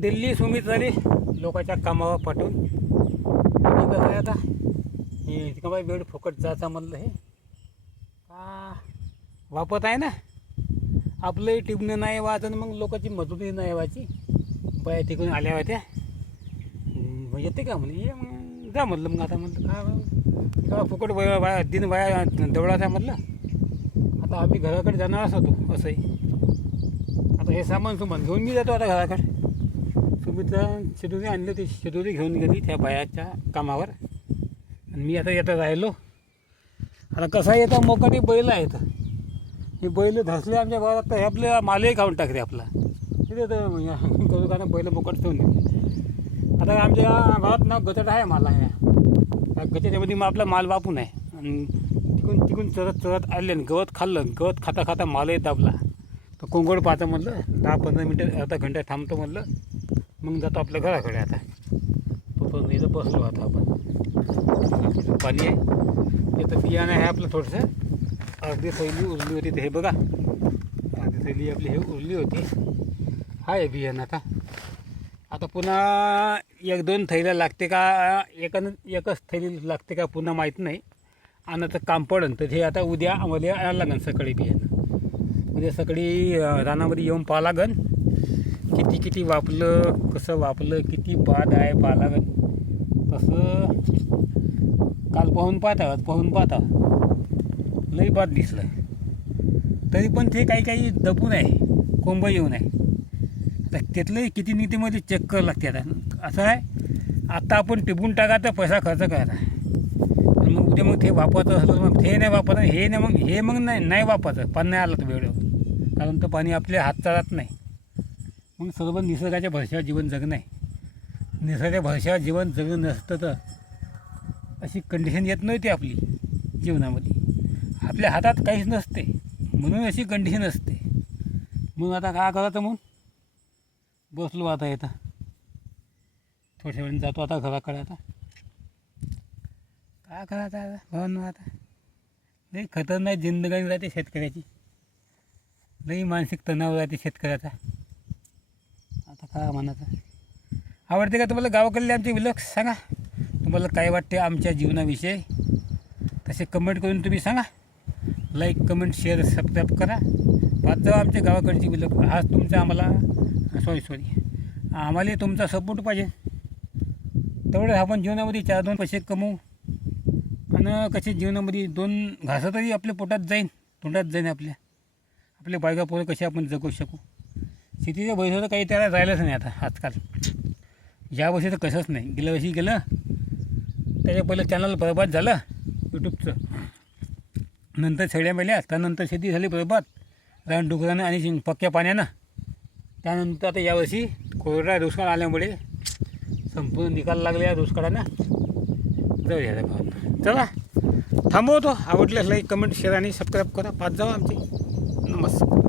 दिल्ली सुमित झाली लोकांच्या कामावर पाठवून. आणि कसं आहे आता हे का बाई वेळ फुकट जायचा म्हणलं हे का वापत आहे ना. आपलंही टिपणं नाही वाचन मग लोकांची मजुरी नाही व्हायची. बाया तिकडून आल्या होत्या येते का म्हणे ये मग जा म्हटलं. मग आता म्हटलं का फुकट वाया दिन वाया दवडाचा म्हटलं. आता आम्ही घराकडे जाणारच होतो असंही. आता हे सामान सुमान घेऊन मी जातो आता घराकडे. सुमितला शेतुरी आणलं ते शेतुरी घेऊन गेली त्या बायाच्या कामावर आणि मी आता येतं राहिलो. आता कसा येतं मोकाटी बैल आहेत. हे बैल धसले आमच्या गावात तर हे आपल्या मालही खाऊन टाकते आपला. तिथे तर करू का ना बैल मोकट ठेवून दिले. आता आमच्या गावात ना गचट आहे माल आहे. त्या गचट्यामध्ये मग आपला माल वापून आहे आणि तिकून चरत चरत आले आणि गवत खाल्लं. गवत खाता खाता मालही दाबला. तर कोंगड पाहतं म्हटलं 10-15 मिनटं अर्धा घंटा थांबतो म्हटलं. मग जातो आपल्या घराकडे. आता तो इथं बसलो आता आपण. पाणी आहे इथं बियाणं आहे आपलं थोडंसं. अर्धी थैली उरली होती ते हे बघा. अर्धी थैली आपली हे उरली होती. आहे बियाणं आता. आता पुन्हा 1-2 थैल्या लागते का एकच थैली लागते का पुन्हा माहीत नाही. आणायचं काम पडन तर हे आता उद्या आम्हाला आणायला लागेल सकाळी बियाणं. उद्या सकाळी रानामध्ये येऊन पाहा लागन किती वापलं कसं वापलं किती बाद आहे पाहा लागन. तसं काल पाहून पाहता लई बाद दिसलं. तरी पण ते काही दबून आहे कोंब येऊन आहे. आता त्यातलंही किती नीतीमध्ये चेक करावं लागते. आता असं आहे आत्ता आपण टिपून टाका तर पैसा खर्च करायचा आणि मग उद्या मग ते वापरायचं असलं मग ते नाही वापरायचं. हे मग नाही वापरायचं. पाणी नाही आलं तर वेळेवर कारण तर पाणी आपल्या हात चालत नाही. मग सर्व निसर्गाच्या भरशावर जीवन जगणं आहे. निसर्गाच्या भरशावर जीवन जगणं नसतं तर अशी कंडिशन येत नव्हती आपली जीवनामध्ये. आपल्या हातात काहीच नसते म्हणून अशी कंडिशन असते. मग आता काय करायचं मग बसलो आता येतं थोड्या वेळाने जातो आता घराकडे. आता काय करायचं आता भावना. आता लई खतरनाक जिंदगानी राहते शेतकऱ्याची. लई मानसिक तणाव राहते शेतकऱ्याचा. आता काय म्हणायचं. आवडते का तुम्हाला गावाकडले आमचे व्लॉग सांगा. तुम्हाला काय वाटते आमच्या जीवनाविषयी तसे कमेंट करून तुम्ही सांगा. लाईक कमेंट शेअर सबस्क्राईब करा. पाच जावा आमच्या गावाकडची व्लॉग. हाच तुमचा आम्हाला आम्हाला तुमचा सपोर्ट पाहिजे. तेवढं आपण जीवनामध्ये 4-2 पैसे कमवू आणि कसे जीवनामध्ये 2 घासं तरी आपल्या पोटात जाईन तोंडात जाईन. आपले बायका पोरं कसे आपण जगू शकू. शेतीच्या भविष्याचं काही त्याला राहिलंच नाही आता आजकाल. या वर्षी तर कसंच नाही. गेल्या वर्षी गेलं त्याच्या पहिलं चॅनल बरबाद झालं यूट्यूबचं. नंतर शेळ्या मेल्या त्यानंतर शेती झाली बरबाद रानडुकरानं आणि पक्क्या पाण्यानं. त्यानंतर आता यावर्षी कोरडा दुष्काळ आल्यामुळे संपूर्ण निकाल लागले या दुष्काळानं. जाऊ द्या भावना. चला थांबवतो. आवडल्यास लाईक कमेंट शेअर आणि सबस्क्राईब करा. पाच जावा आमचे. नमस्कार.